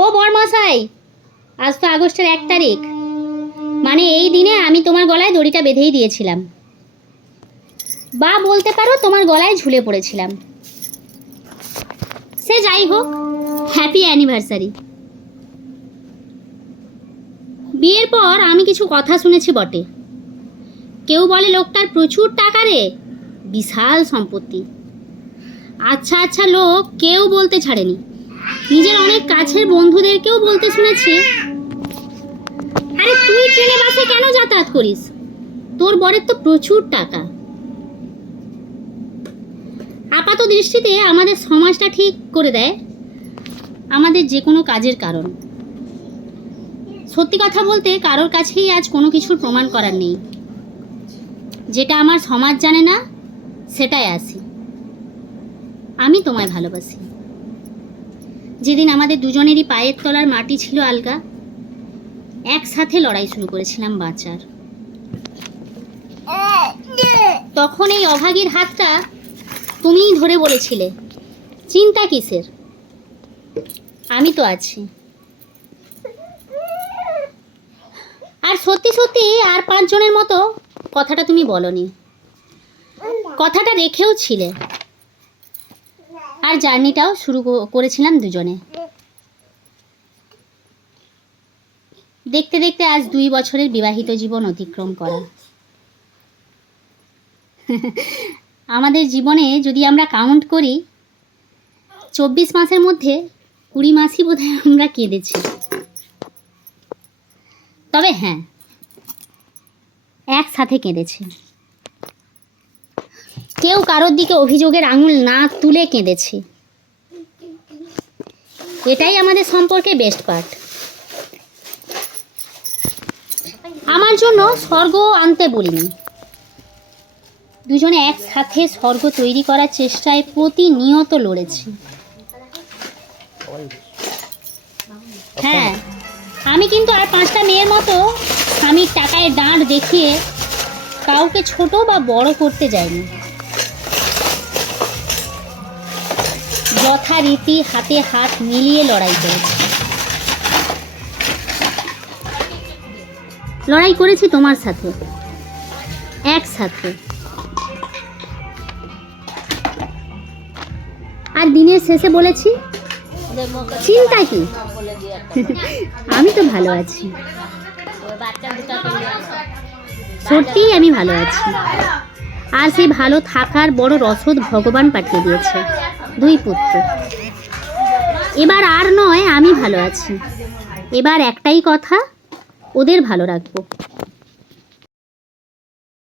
ও বরমশাই, আজ তো আগস্টের 1 তারিখ, মানে এই দিনে আমি তোমার গলায় দড়িটা বেঁধেই দিয়েছিলাম, বা বলতে পারো তোমার গলায় ঝুলে পড়েছিলাম। সে যাই হোক, হ্যাপি অ্যানিভার্সারি। বিয়ের পর আমি কিছু কথা শুনেছি বটে। কেউ বলে লোকটার প্রচুর টাকা রে, বিশাল সম্পত্তি। আচ্ছা আচ্ছা লোক কেউ বলতে ছাড়েনি, নিজের অনেক কাছের বন্ধুদেরকেও বলতে শুনেছি, আরে তুই ট্রেনে বাসে কেন যাতায়াত করিস, তোর বরের তো প্রচুর টাকা। আপাত দৃষ্টিতে আমাদের সমাজটা ঠিক করে দেয় আমাদের যে কোনো কাজের কারণ। সত্যি কথা বলতে কারোর কাছেই আজ কোনো কিছুর প্রমাণ করার নেই। যেটা আমার সমাজ জানে না সেটাই আসি। আমি তোমায় ভালোবাসি। যেদিন আমাদের দুজনেরই পায়ের তলার মাটি ছিল আলগা, একসাথে লড়াই শুরু করেছিলাম বাঁচার। তখন এই অভাগীর হাতটা তুমিই ধরে বলেছিলে, চিন্তা কিসের, আমি তো আছি। আর সত্যি সত্যি আর 5 জনের মতো কথাটা তুমি বলনি, কথাটা রেখেও ছিলে। আর জার্নিটাও শুরু করেছিলাম দুজনে। দেখতে দেখতে আজ 2 বছরের বিবাহিত জীবন অতিক্রম করা। আমাদের জীবনে যদি আমরা কাউন্ট করি, 24 মাসের মধ্যে 20 মাসই বোধহয় আমরা কেঁদেছি। তবে হ্যাঁ, একসাথে কেঁদেছি। কেউ কারোর দিকে অভিযোগের আঙুল না তুলে কেঁদেছি। এটাই আমাদের সম্পর্কে বেস্ট পার্ট। আমার জন্য স্বর্গ আনতে বলিনি, দুজনে একসাথে স্বর্গ তৈরি করার চেষ্টায় প্রতিনিয়ত লড়েছি। হ্যাঁ, আমি কিন্তু আর 5টা মেয়ের মতো স্বামীর টাকায় দাঁড় দেখিয়ে কাউকে ছোট বা বড় করতে যাইনি। যথারীতি হাতে হাত মিলিয়ে লড়াই করেছি। লড়াই করেছি তোমার সাথে, একসাথে। আর দিনের শেষে বলেছি, চিন্তা কি, আমি তো ভালো আছি। সত্যিই আমি ভালো আছি। আর সেই ভালো থাকার বড় রসদ ভগবান পাঠিয়ে দিয়েছে, 2 পুত্র। এবার আর নয় আমি ভালো আছি, এবার একটাই কথা, ওদের ভালো রাখবো।